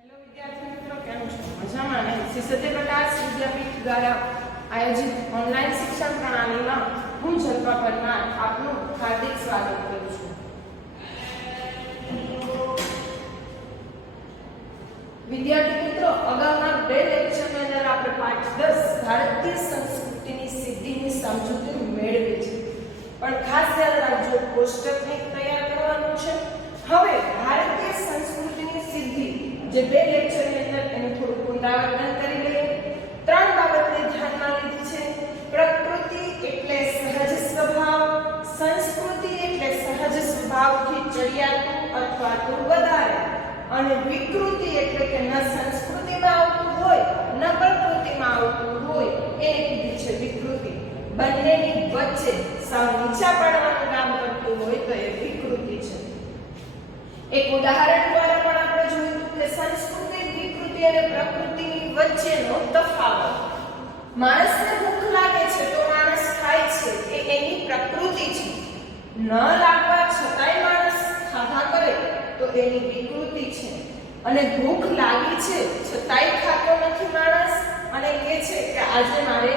Hello વિદ્યાર્થી મિત્રો, કેમ છો? મજામાં ને? શ્રી સત્યપ્રકાશ વિદ્યાપીઠ દ્વારા આયોજિત ઓનલાઈન શિક્ષણ પ્રણાલીમાં હું જલ્પા પરમાર આપનું હાર્દિક સ્વાગત કરું છું. વિદ્યાર્થી મિત્રો, અગાઉના બે લેક્ચરની અંદર આપણે પાઠ 10 ભારતીય સંસ્કૃતિની સિદ્ધિની સમજૂતી મેળવી છે. પણ ખાસ યાદ રાખજો, કોષ્ટકને તૈયાર કરવાનું છે. હવે ભારતીય સંસ્કૃતિની સિદ્ધિ જે બે લેક્ચરની અંદર એનું થોડું પુનરાવર્તન કરી લઈએ. ત્રણ બાબતને ધ્યાનમાં લીધી છે. પ્રકૃતિ એટલે સહજ સ્વભાવ, સંસ્કૃતિ એટલે સહજ સ્વભાવથી ચડિયાતું અથવા તો વધારે, અને વિકૃતિ એટલે કે ન સંસ્કૃતિમાં આવતું હોય ન પ્રકૃતિમાં આવતું હોય એને કીધી છે વિકૃતિ. બંનેની વચ્ચે સાવ નીચા પાડવાનું કામ કરતું હોય તો એ વિકૃતિ છે. એક ઉદાહરણ દ્વારા પણ આપણે જોયું કે સંસ્કૃતિ, વિકૃતિ અને પ્રકૃતિની વચ્ચેનો તફાવત. માણસને ભૂખ લાગે છે તો માણસ ખાય છે, એ એની પ્રકૃતિ છે. ન લાગવા છતાંય માણસ ખાધા કરે તો એની વિકૃતિ છે. અને ભૂખ લાગી છે છતાંય ખાતો નથી માણસ અને કહે છે કે આજે મારે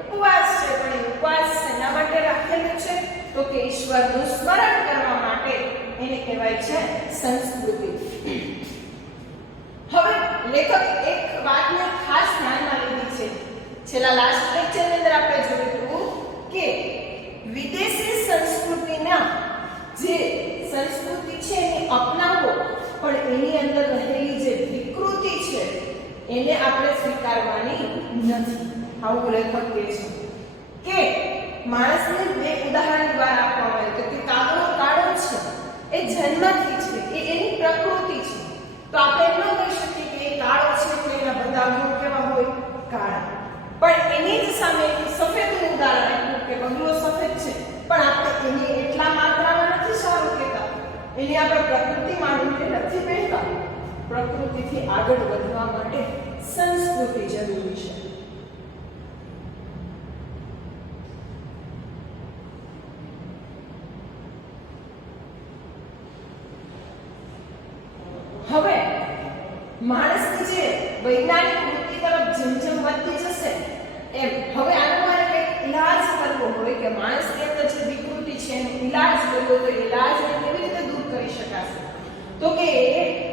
ઉપવાસ છે. પણ એ ઉપવાસ શેના માટે રાખેલું છે? તો કે ઈશ્વરનું સ્મરણ કરવા માટે. એને કહેવાય છે સંસ્કૃતિ. હવે લેખક એક વાતને ખાસ ધ્યાનમાં લીધી છે. છેલ્લા લાસ્ટ લેક્ચરની અંદર આપણે જોયું કે વિદેશી સંસ્કૃતિના જે સંસ્કૃતિ છે એને અપનાવો, પણ એની અંદર રહેલી જે વિકૃતિ છે એને આપણે સ્વીકારવાની નથી. આવું લેખક કહે છે કે માણસને બે ઉદાહરણ દ્વારા આપવામાં આવે કે કાગડો કાળો છે, એ જન્મથી છે, એ એની પ્રકૃતિ છે. તો આપણે એમ ન કહી શકીએ કે એ કાળો છે એટલે એના બધા ગુણ કેવા હોય? કાળા. પણ એની જ સામે સફેદનું ઉદાહરણ આપ્યું કે બગલો સફેદ છે, પણ આપણે એને એટલા માત્રામાં નથી સારું કહેતા, એની આપણે પ્રકૃતિ માનીને નથી કહેતા. પ્રકૃતિથી આગળ વધવા માટે સંસ્કૃતિ જરૂરી છે. હવે માણસની જે વૈજ્ઞાનિક વૃત્તિ તરફ જેમ જેમ વધતી જશે એમ હવે આનો મારે કંઈક ઈલાજ કરવો હોય કે માણસની અંદર જે વિકૃતિ છે એનો ઈલાજ કરવો, તો ઈલાજને કેવી રીતે દૂર કરી શકાશે? તો કે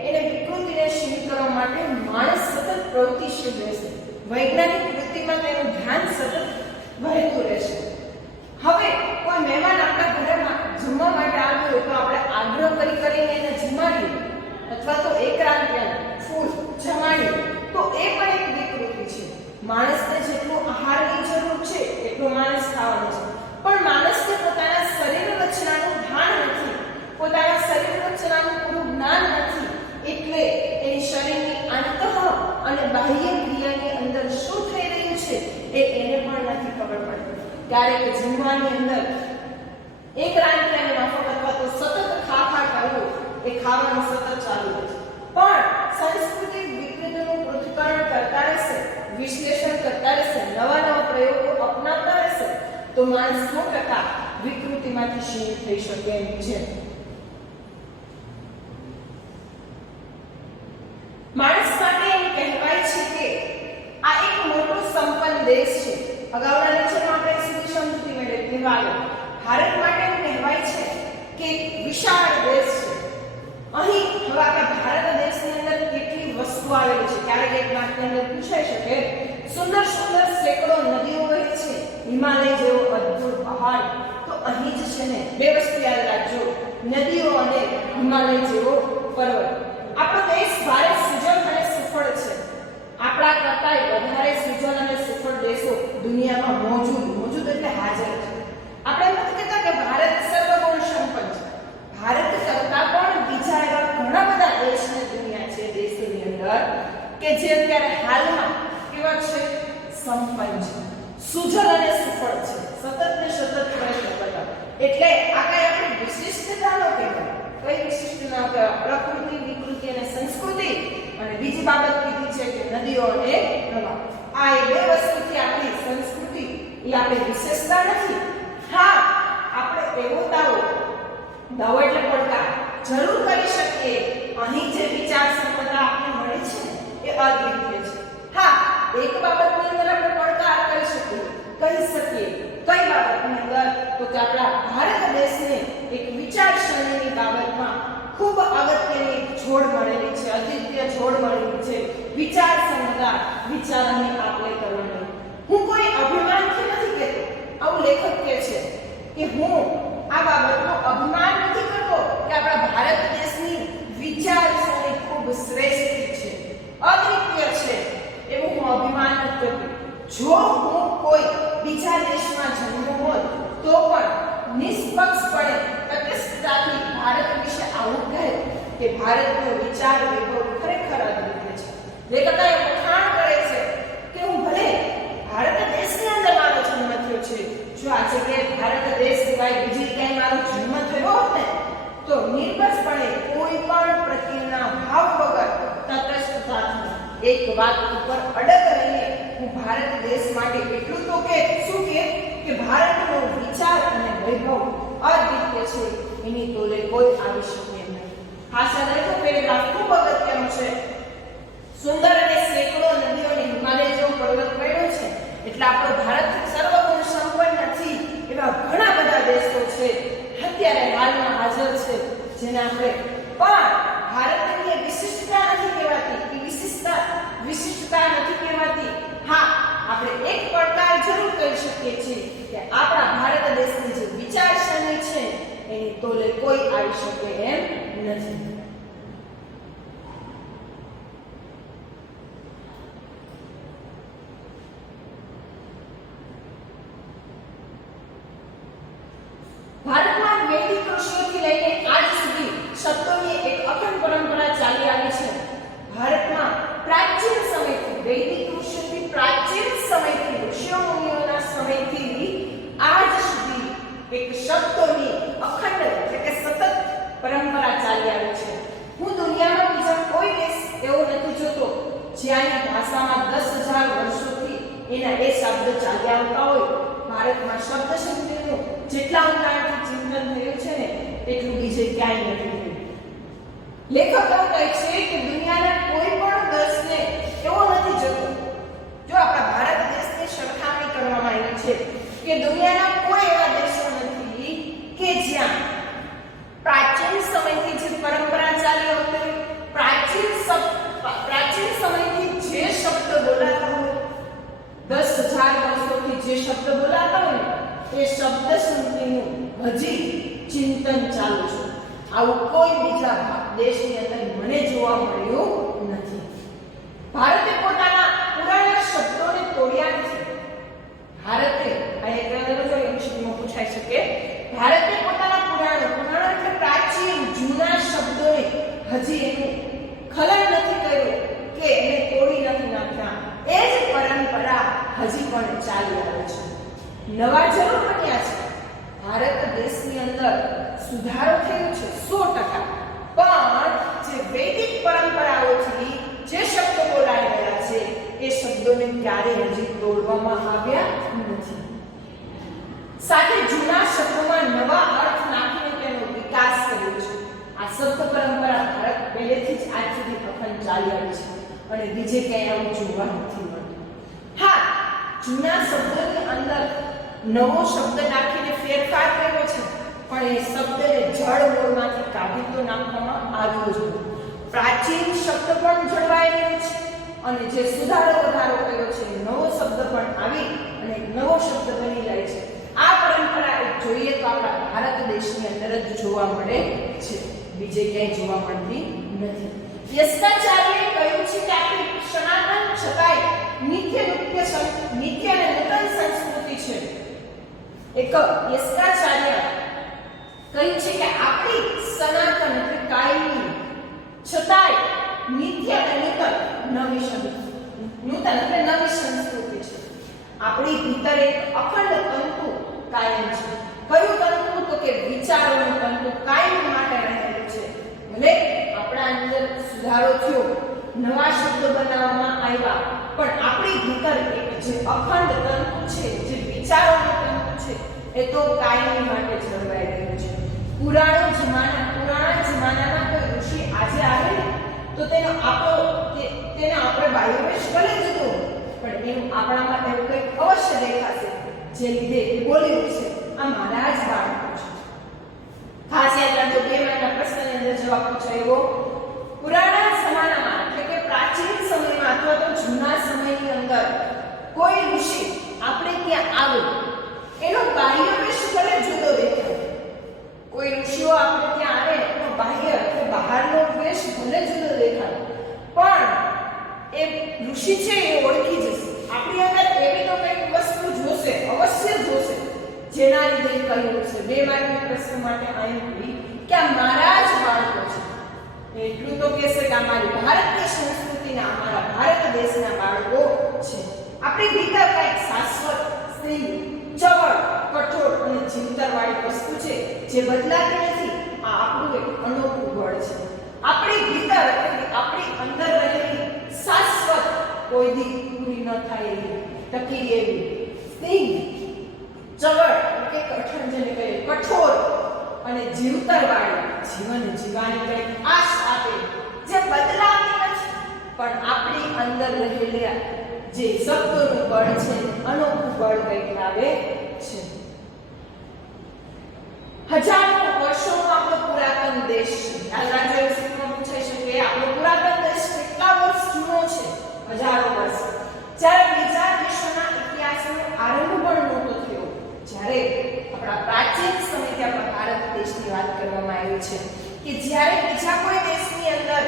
એને વિકૃતિને ક્ષીણ કરવા માટે માણસ સતત પ્રવૃત્તિશીલ રહેશે. વૈજ્ઞાનિક વૃત્તિમાં તેનું ધ્યાન સતત વહેતું રહેશે. હવે કોઈ મહેમાન આપણા ઘરમાં જમવા માટે આવ્યો હોય તો આપણે આગ્રહ કરીને એને જમાડીએ, અથવા તો એકાંત ફૂલ જમાડીએ, તો એ પણ એક વિકૃતિ છે. માણસને જેટલું આહારની જરૂર છે એટલું માણસ ખાવાનું છે, પણ માણસને પોતાના શરીર રચનાનું ભાન નથી, પોતાના શરીર રચનાનું પૂરું જ્ઞાન નથી. એટલે એની શરીરની આંતઃ અને બાહ્ય ક્રિયાની અંદર શું થઈ રહ્યું છે એ એને પણ નથી ખબર પડતી. ક્યારેક જમવાની અંદર એક રાંધ્યાની માફક અથવા તો સતત ખા કરવું, એ ખાવાનું સતત ચાલુ રહે છે. પણ સંસ્કૃતિ વિકૃતિનું પૃથ્થકરણ કરતા રહેશે, વિશ્લેષણ કરતા રહેશે, નવા નવા પ્રયોગો અપનાવતા રહેશે, તો માણસ 100% વિકૃતિમાંથી ક્ષીણ થઈ શકે એમ છે. માણસ માટે એમ કહેવાય છે કે આ એક મોટો સંપન્ન દેશ છે. અગાઉના લેક્ચરમાં આપણે સીધી સમજૂતી મેળવી. ભારત માટે એમ કહેવાય છે કે વિશાળ દેશ છે. અહીં હવે આપણા ભારત દેશની અંદર કેટલી વસ્તુ આવેલી છે? ક્યારેક એક વાતની અંદર પૂછાઈ શકે. સુંદર સુંદર સેંકડો નદીઓ વહે છે, હિમાલય જેવો અદ્ભુત પહાડ. તો અહીં જ છે ને બે વસ્તુ યાદ રાખજો, નદીઓ અને હિમાલય જેવો પર્વત. આપણો દેશ ભારે સુજલ અને સુફળ છે. આપણા કરતાંય વધારે સુજલ અને સુફળ દેશો દુનિયામાં મોજૂદ એટલે હાજર છે. આપણે એમ નથી કહેતા કે ભારત સર્વગુણ સંપન્ન છે. ભારત કરતા પણ બીજા એવા ઘણા બધા દેશ ને દુનિયા છે, દેશોની અંદર કે જે અત્યારે હાલમાં કેવા છે? સંપન્ન છે, સુજલ અને સુફળ છે, સતત ને સતત પ્રયત્ન કરતા. એટલે આ કઈ આપણી વિશિષ્ટતા ન કહેવાય. કઈ વિશિષ્ટતા? પ્રકૃતિ, વિકૃતિ અને સંસ્કૃતિ. અને બીજી બાબત કીધી છે કે નદીઓ અને પ્રવાહ. આ એ બે વસ્તુથી આપણી સંસ્કૃતિ એ આપણી વિશેષતા નથી. હા, આપણે એવો દાવો એટલે પડકાર જરૂર કરી શકીએ અહીં જે વિચાર સંપદા આપણને મળે છે વિચાર સમજદાર વિચારોની આપ-લે કરવાની. હું કોઈ અભિમાનથી નથી કહેતો, આવું લેખક કહે છે કે હું આ બાબતનો અભિમાન નથી કરતો કે આપણા ભારત દેશની વિચારસરણી ખૂબ શ્રેષ્ઠ છે, અદ્વિતીય છે, એવું હું અભિમાન નથી કરતો. જો હું કોઈ બીજા દેશમાં જન્મ્યો હોત તો પણ નિષ્પક્ષપણે તટસ્થતાથી ભારત વિશે આવું કહે કે ભારતનો વિચાર વૈભવ ખરેખર અદ્વિતીય છે. લેખક એ વખાણ કરે છે કે હું ભલે ભારત દેશની અંદર મારો જન્મ થયો છે, જો આ જગ્યાએ ભારત દેશ સિવાય બીજી ક્યાંય મારો જન્મ થયો હોત ને તો નિર્ભયપણે કોઈ પણ પ્રતિના ભાવ વગર તટસ્થતાથી એક વાત ઉપર અડગ રહીને હું ભારત દેશ માટે એટલું તો કે શું કે ભારતનો વિચાર અને વૈભવ અદ્વિતીય છે, એની તોલે કોઈ આવી શકે નહીં. ખાસ યાદ રાખો, પેરેગ્રાફ ખૂબ અગત્યનો છે. સુંદર અને સેંકડો નદીઓ અને હિમાલય જેવો પર્વત મળ્યો છે એટલે આપણો ભારત સર્વગુણ સંપન્ન નથી એવા ઘણા બધા દેશો છે અત્યારે હાલમાં હાજર છે જેને આપણે પણ ભારતની વિશિષ્ટતા નથી કહેવાતી, વિશિષ્ટતા નથી કહેવાતી. હા, આપણે એક પડકાર જરૂર કહી શકીએ છીએ કે આપણા ભારત દેશની જે વિચારસરણી છે એની તોલે કોઈ આવી શકે એમ નથી. ભારતમાં વૈદિક ઋષિઓથી લઈને આજ સુધી શબ્દોની એક અખંડ પરંપરા ચાલી આવી છે. ભારતમાં પ્રાચીન સમયથી વૈદિક ઋષિઓથી પ્રાચીન સમયથી ઋષિઓ મુનિઓના સમયથી આજ સુધી એક શબ્દોની અખંડ એટલે કે સતત પરંપરા ચાલી આવી છે. હું દુનિયામાં બીજા કોઈ દેશ એવો નથી જોતો જ્યાંની ભાષામાં 10,000 વર્ષોથી એના એ શબ્દ ચાલ્યા આવતા હોય. ભારતમાં શબ્દ સમૃદ્ધિનું જેટલા ઊંડાણથી ચિંતન થયું છે ને એટલું બીજે ક્યાંય નથી થયું. લેખકો કહે છે કે દુનિયાના કોઈ પણ દેશને એવો નથી જોતો, જો આપણા ભારત દેશની સરખામણી કરવામાં આવી છે કે દુનિયાના કોઈ એવા દેશો નથી કે જ્યાં પ્રાચીન સમયથી જે પરંપરા ચાલી આવતી હોય, પ્રાચીન સમયથી જે શબ્દ બોલાતા હોય, 10,000 વર્ષોથી જે શબ્દ બોલાતા હોય એ શબ્દ સંધિનું હજી ચિંતન ચાલુ છે. આવું કોઈ બીજા દેશની અંદર મને જોવા મળ્યું નથી. ભારતે પોતાના પુરાણા શબ્દોને તોડ્યા નથી. ભારતે આ એક એમસીક્યુમાં પૂછાઈ શકે, ભારતે પોતાના પુરાણા એટલે પ્રાચીન જૂના શબ્દોને હજી એનું ખલન નથી કર્યું કે એને તોડી નથી નાખ્યા. એ જ પરંપરા હજી પણ ચાલી આવે છે. નવા જરૂર બન્યા છે. ભારત દેશની અંદર સુધારો થયો છે 100%, પણ જે વૈદિક પરંપરાઓથી જે શબ્દો બોલાઈ રહ્યા છે એ શબ્દોને ક્યારેય હજી તોડવામાં આવ્યા નથી. સાથે જૂના શબ્દોમાં નવા અર્થ નાખીને તેનો વિકાસ કર્યો છે. આ શબ્દ પરંપરા ભારત પહેલેથી જ આજ સુધી અખંડ ચાલી આવી છે અને બીજે ક્યાંય આવું જોવા નથી મળતું. હા, જૂના શબ્દોની અંદર નવો શબ્દ નાખીને ફેરફાર કર્યો છે પણ એ શબ્દને જળ મૂળમાંથી કાઢી તો નાખવામાં આવ્યો છે. પ્રાચીન શબ્દ પણ જળવાઈ રહ્યો છે અને જે સુધારો વધારો કર્યો છે નવો શબ્દ પણ આવી અને નવો શબ્દ બની જાય છે. આ પરંપરા જોઈએ તો આપણા ભારત દેશની અંદર જ જોવા મળે છે, બીજે ક્યાંય જોવા મળતી નથી. યસ્કાચાર્યએ કહ્યું છે કે આપણી સનાતન છતાંય નિત્ય અને નૂતન સંસ્કૃતિ છે. એક યસ્કાચાર્ય કહ્યું છે કે આપણી સનાતન એટલે કાયમી છતાંય નિત્ય અને નૂતન એટલે નવી સંસ્કૃતિ છે. આપણી ભીતર એક અખંડ તંતુ કાયમ છે. કયું તંતુ? તો કે વિચારોનું તંતુ કાયમ માટે રહેલું છે. ભલે આપણા અંદર સુધારો થયો, નવા શબ્દો બનાવવામાં આવ્યા, પણ આપણી ભીતર એક જે અખંડ તંતુ છે, જે વિચારોનું તંતુ છે, એ તો કાયમી માટે જળવાઈ રહ્યું છે. પુરાણા જમાનાના કોઈ ઋષિ આજે આવે ને તો તેને આપણે બાયોવેશ ભલે દીધું પણ એનું આપણામાં એવું કંઈક અવશ્ય દેખાશે જે લીધે એ બોલી ઉઠશે આ મારા જ બાળકો છે. ખાસ યાદ રાખજો, 2 માર્કના પ્રશ્નની અંદર જવાબ પૂછાયો. પુરાણા જમાનામાં એટલે કે પ્રાચીન સમયમાં ઋષિ છે એ ઓળખી જશે. આપણી અંદર એવી તો કંઈક વસ્તુ જોશે, અવશ્ય જોશે, જેના લીધે કહ્યું છે 2 માર્કના પ્રશ્ન માટે અહીં કહી કે આ મારા જ બાળકો છે. એટલું તો કહેશે કે અમારી ભારતીય સંસ્કૃતિના, અમારા ભારત દેશના બાળકો છે. આપણી ભીતર કંઈક શાશ્વત, સ્થિર, ચવળ, કઠોર અને જીવતરવાળી વસ્તુ છે જે બદલાતી નથી. આ આપણું એક અનોખું બળ છે. આપણી ભીતર, આપણી અંદર રહેલી શાશ્વત, કોઈ દી પૂરી ન થાય એવી, ટકી એવી, સ્થિર, ચવળ કે કઠણ જેને કહીએ, કઠોર અને જીવતરવાળી જીવન જીવવાની કંઈક આશ આપે, જે બદલાતી નથી પણ આપણી અંદર રહેલા જે શબ્દોનું બળ છે, અનોખું બળ કંઈક લાવે છે. હજારો વર્ષોનો આપણો પુરાતન દેશ છે. યાદ રાખજો, એવું શીખવા પૂછાઈ શકે આપણો પુરાતન દેશ કેટલા વર્ષ જૂનો છે? હજારો વર્ષ. જ્યારે બીજા દેશોના ઇતિહાસનો આરંભ પણ નહોતો થયો, જ્યારે આપણા પ્રાચીન સમયથી આપણા ભારત દેશની વાત કરવામાં આવી છે કે જ્યારે બીજા કોઈ દેશની અંદર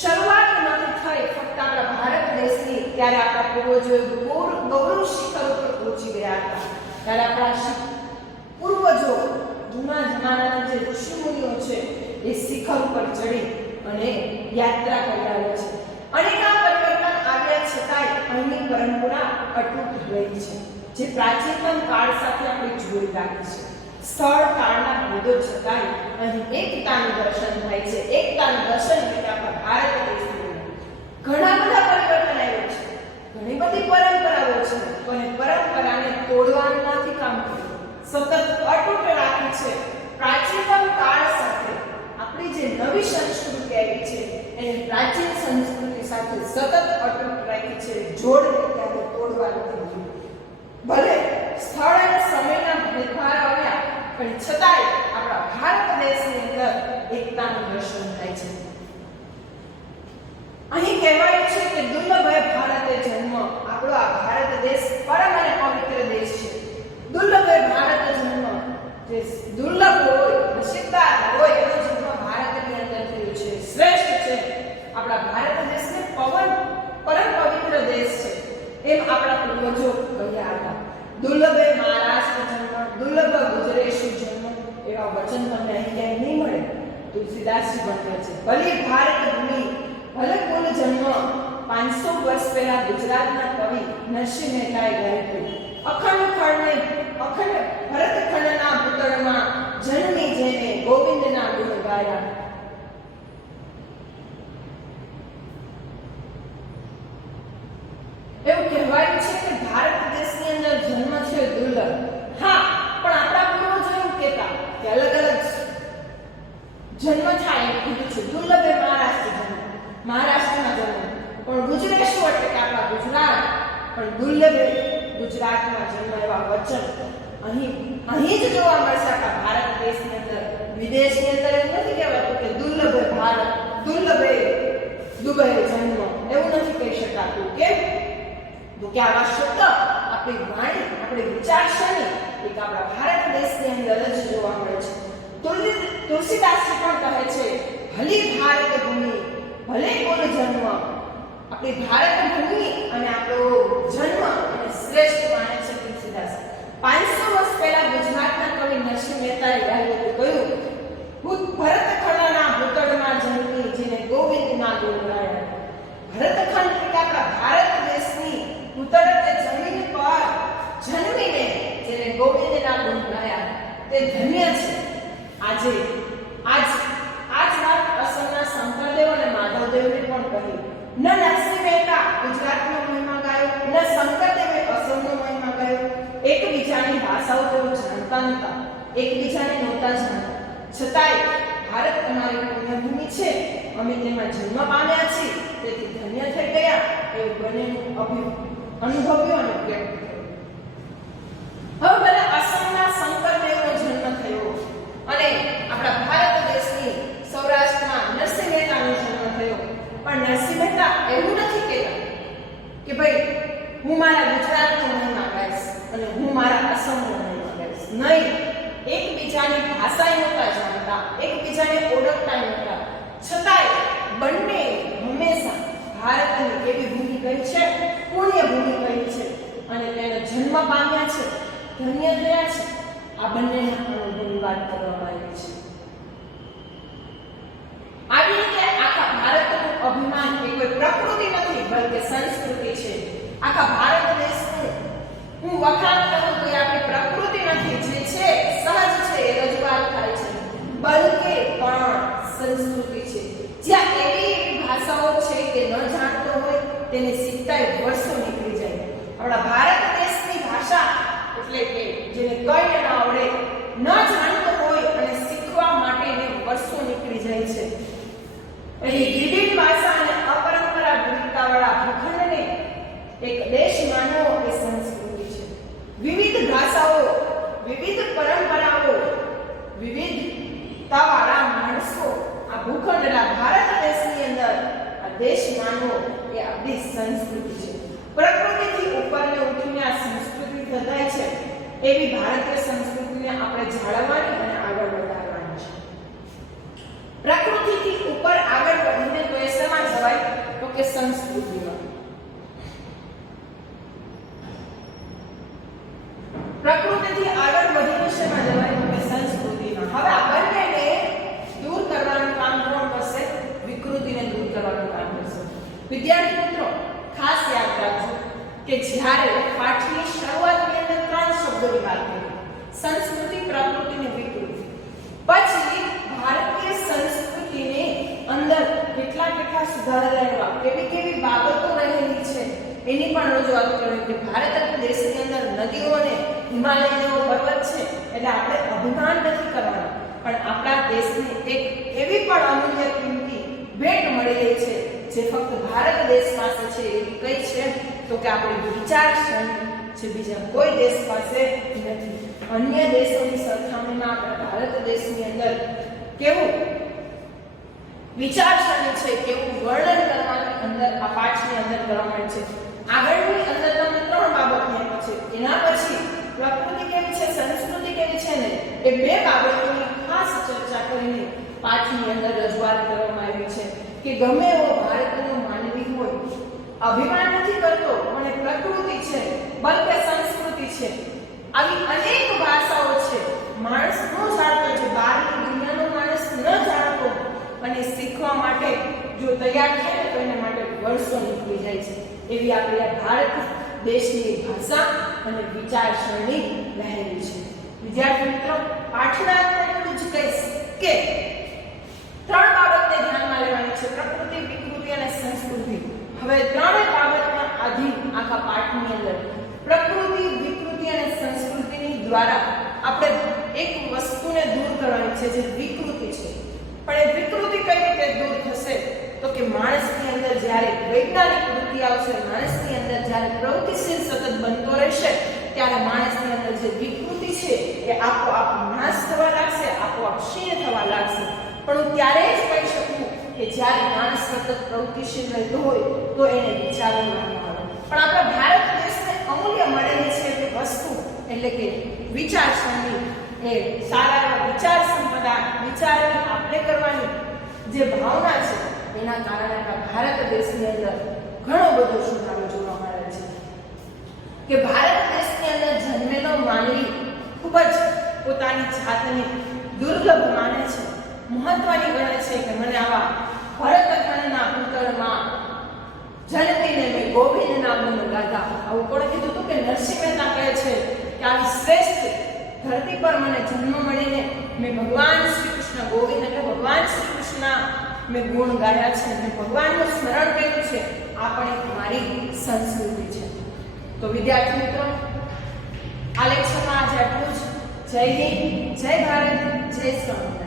શરૂઆત નથી થઈ, ફક્ત આપણા ભારત દેશની, ત્યારે આપણા પૂર્વજોએ ગૌરવ શિખર ઉપર પહોંચી ગયા હતા. ત્યારે આપણા પૂર્વજો, જૂના જમાનાના જે ઋષિમુનિઓ છે એ શિખર ઉપર ચડી અને યાત્રા કરાવે છે. અનેક પરિવર્તન આવ્યા છતાંય અહીંની પરંપરા અતૂટ રહી છે, જે પ્રાચીનતમ કાળ સાથે આપણે જોડી રાખી છે. સ્થળ કાળના ભેદો છતાંય અહીં એકતાનું દર્શન થાય છે. એકતાનું દર્શન એટલે આપણા ભારત દેશની ઘણા બધા પરિવર્તન આવ્યા છે, ઘણી બધી પરંપરાઓ છે, પણ પરંપરાને તોડવાનું નથી કામ કર્યું, સતત અતૂટ રાખી છે. પ્રાચીનતમ કાળ સાથે આપણી જે નવી સંસ્કૃતિ આવી છે એને પ્રાચીન સંસ્કૃતિ સાથે સતત અતૂટ રાખી છે. જોડને ક્યારે તોડવા નથી. ભલે સ્થળ અને સમયના ભેદભાવ આવ્યા પણ છતાંય આપણા ભારત દેશની અંદર એકતાનું દર્શન થાય છે. અહીં કહેવાયું છે કે દુર્લભ ભારતે જન્મ. આપણો આ ભારત દેશ પરમ અને પવિત્ર દેશ છે. દુર્લભ ભારત જન્મ, જે દુર્લભ હોય, નસીબદાર હોય એનો જન્મ ભારતની અંદર થયો છે. શ્રેષ્ઠ છે. આપણા ભારત દેશને પરમ પવિત્ર દેશ છે એમ આપણા પૂર્વજો કહ્યા હતા. દુર્લભ મહારાષ્ટ્ર જન્મ, દુર્લભ ગુજરાતી જન્મ, એવા વચન તમને અહીં ક્યાંય નહીં મળે. તુલસીદાસજી બને છે. ભલે ભારત ભૂમિ, ભલે કુલ જન્મ 500 વર્ષ પહેલા ગુજરાતના કવિ નરસિંહ મહેતાએ ગાયું. અખંડ ભરતખંડના ભૂતળમાં જન્મી જેને ગોવિંદના ગુણ ગાયા. એવું કહેવાયું છે કે ભારત દેશની અંદર જન્મ છે દુર્લભ. હા, પણ આપણા પૂર્વજો એવું કહેતા કે અલગ અલગ જન્મ થાય એમ કીધું છે. દુર્લભ એ મહારાષ્ટ્રમાં જન્મ, પણ ગુજરાતી એટલે કે આપણા ગુજરાત, પણ દુર્લભ ગુજરાતમાં જન્મ, એવા વચન અહીં જ જોવા મળશે આપણા ભારત દેશની અંદર. વિદેશની અંદર એવું નથી કહેવાતું કે દુર્લભ ભારત, દુર્લભ દુબઈ જન્મ, એવું નથી કહી શકાતું. કેમ? તો કે આવા શબ્દ આપણી વાણી, આપણી વિચારસરણી એક આપણા ભારત દેશની અંદર જ જોવા મળે છે. તુલસીદાસજી પણ કહે છે, ભલી ભારત ભૂમિ, ભલે કોનો જન્મ. આપણી ભારત ભૂમિ અને આપણો જન્મ એને શ્રેષ્ઠ માને છે તુલસીદાસ. 500 વર્ષ પહેલા ગુજરાતના કવિ નરસિંહ મહેતાએ ગાયું હતું, કહ્યું ભરતખંડના ભૂતળમાં જન્મી જેને ગોવિંદના ગુણ ગાયા. ભરતખંડ એટલે આપણા ભારત દેશની ઉત્તરતે જમીન પર જન્મીને જેને ગોવિંદના ગુણ ગાયા તે ધન્ય છે. આજ વાત અસમના શંકરદેવ અને માધવદેવને પણ કહી. ન નરસિંહ મહેતા ગુજરાતનો મહિમા ગાયો, ન શંકરદેવે અસમનો મહિમા ગાયો. એકબીજાની ભાષાઓ તેઓ જાણતા નહોતા, એકબીજાને નહોતા જાણતા, છતાંય ભારત અમારી પુણ્યભૂમિ છે, અમે તેમાં જન્મ પામ્યા છીએ, તેથી ધન્ય થઈ ગયા એવું બંનેનું અનુભવ્યું અને વ્યક્ત થયું. હવે ભલે અસમના શંકરદેવનો જન્મ થયો અને આપણા ભારત દેશની સૌરાષ્ટ્રમાં નરસિંહ મહેતાનો જન્મ થયો, પણ નરસિંહ મહેતા એવું નથી કહેતા કે ભાઈ હું મારા ગુજરાતનો મહિમા ગાઈશ અને હું મારા અસમનો મહિમા ગાઈશ. નહીં, એકબીજાની ભાષા નહોતા જાણતા, એકબીજાને ઓળખતા નહોતા, છતાંય બંને હંમેશા ભારતની એવી જન્મ પામ્યા છે, ધન્ય થયા છે, આ બંનેના અનુભવની વાત કરવામાં આવી છે. આવી રીતે આખા ભારતનું અભિમાન એ કોઈ પ્રકૃતિ નથી, બલકે સંસ્કૃતિ છે. આખા ભારત દેશનું હું વખાણ કરું તો એ આપણી પ્રકૃતિ નથી, જે છે સહજ છે, એ રજૂઆત થાય છે, બલકે પણ સંસ્કૃતિ છે. જ્યાં એવી ભાષાઓ છે કે ન જાણતો હોય તેને શીખતા વર્ષો નીકળી જાય. આપણા ભારત દેશની ભાષા એટલે કે જેને કઈ ન આવડે, ન જાણતો હોય અને શીખવા માટે એને વર્ષો નીકળી જાય છે. અહીં વિવિધ ભાષા અને અપરંપરાગતવાળા ભૂખંડને એક દેશ માનવો એ સંસ્કૃતિ છે. વિવિધ ભાષાઓ, વિવિધ પરંપરાઓ, વિવિધતાવાળા માણસો આ ભૂખંડના ભારત દેશની અંદર આ દેશ માનવો એ આપણી સંસ્કૃતિ છે. પ્રકૃતિથી ઉપરને ઉઠીને આ સંસ્કૃતિ સદાય છે. એવી ભારતીય સંસ્કૃતિને આપણે જાળવવાની અને આગળ વધારવાની છે. પ્રકૃતિથી ઉપર આગળ વધીને તો એ શેમાં જવાય તો કે સંસ્કૃતિમાં. પ્રકૃતિથી આગળ વધીને શેમાં જવાય તો કે સંસ્કૃતિમાં. હવે આ બંનેને દૂર કરવાનું કામ કોણ કરશે? વિકૃતિને દૂર કરવાનું કામ કરશે. વિદ્યાર્થી મિત્રો ખાસ યાદ રાખજો કે જ્યારે પાઠની શરૂઆતની અંદર 3 શબ્દોની વાત કરી, સંસ્કૃતિ, પ્રકૃતિ અને વિકૃતિ. પછી ભારતીય સંસ્કૃતિની અંદર કેટલા સુધારા લાવવા, કેવી બાબતો રહેલી છે એની પણ રજૂઆત કરી કે ભારત દેશની અંદર નદીઓ અને હિમાલય જેવો પર્વત છે એટલે આપણે અભિમાન નથી કરવાનું, પણ આપણા દેશને એક એવી પણ અમૂલ્ય કિંમતી ભેટ મળેલી છે જે ફક્ત ભારત દેશ પાસે છે. એવી કઈ છે તો કે આપણી વિચારસરણી જે બીજા કોઈ દેશ પાસે નથી. અન્ય દેશોની સરખામણીમાં આપણા ભારત દેશની અંદર કેવું વિચારસરણી છે, કેવું વર્ણન કરવાની અંદર આ પાઠની અંદર કરવામાં છે. આગળની અંદર તમને 3 બાબતની આપી છે. એના પછી પ્રકૃતિ કેવી છે, સંસ્કૃતિ કેવી છે ને એ 2 બાબતોની ખાસ ચર્ચા કરીને પાઠની અંદર રજૂઆત કરવામાં આવી છે કે ગમે એવો ભારતનો માનવી હોય, અભિમાન નથી કરતો અને પ્રકૃતિ છે બલકે સંસ્કૃતિ છે. આવી અનેક ભાષાઓ છે, માણસ ન જાણતો છે, બહારની દુનિયાનો માણસ ન જાણતો અને શીખવા માટે જો તૈયાર થાય તો એના માટે વર્ષો નીકળી જાય છે. એવી આપણી ભારત દેશની ભાષા અને વિચારસરણી રહેલી છે. વિદ્યાર્થી મિત્રો પાઠના એટલું જ કહીશ કે 3 બાબતને ધ્યાનમાં લેવાની છે, પ્રકૃતિ, વિકૃતિ અને સંસ્કૃતિ. હવે 3 બાબતના આધીન આખા પાઠની અંદર પ્રકૃતિ, વિકૃતિ અને સંસ્કૃતિની દ્વારા આપણે એક વસ્તુને દૂર કરવાની છે જે વિકૃતિ છે. પણ એ વિકૃતિ કઈ રીતે દૂર થશે તો કે માણસની અંદર જ્યારે વૈજ્ઞાનિક વૃત્તિ આવશે, માણસની અંદર જ્યારે પ્રવૃત્તિશીલ સતત બનતો રહેશે ત્યારે માણસની અંદર જે વિકૃતિ છે એ આપોઆપ નાશ થવા લાગશે, આપોઆપ ક્ષીણ થવા લાગશે. પણ હું ત્યારે જ કહી શકું કે જ્યારે માણસ સતત પ્રવૃત્તિશીલ રહેતો હોય તો એને વિચારવાનું આવે. પણ આપણા ભારત દેશને અમૂલ્ય મળેલી છે એ વસ્તુ એટલે કે વિચારસરણી, એ સારા વિચાર સંપદા, વિચારોની આપણે કરવાની જે ભાવના છે એના કારણે આપણા ભારત દેશની અંદર ઘણો બધો સુધારો જોવા મળે છે કે ભારત દેશની અંદર જન્મેલો માનવી ખૂબ જ પોતાની જાતને દુર્લભ માને છે, મહત્વની ગણે છે કે મને આવા ભરતખંડના પુત્રમાં જનતીને મેં ગોવિંદ નામનું ગાધા. આવું કોણે કીધું હતું કે નરસિંહ મહેતા કહે છે કે આવી શ્રેષ્ઠ ધરતી પર મને જન્મ મળીને મેં ભગવાન શ્રી કૃષ્ણ, ગોવિંદ એટલે ભગવાન શ્રી કૃષ્ણ મેં ગુણ ગાયા છે અને ભગવાનનું સ્મરણ કર્યું છે. આ પણ એક મારી સંસ્કૃતિ છે. તો વિદ્યાર્થી મિત્રો આ લેક્ચરમાં આજે આટલું જ. જય હિન્દ, જય ભારત, જય શ્રી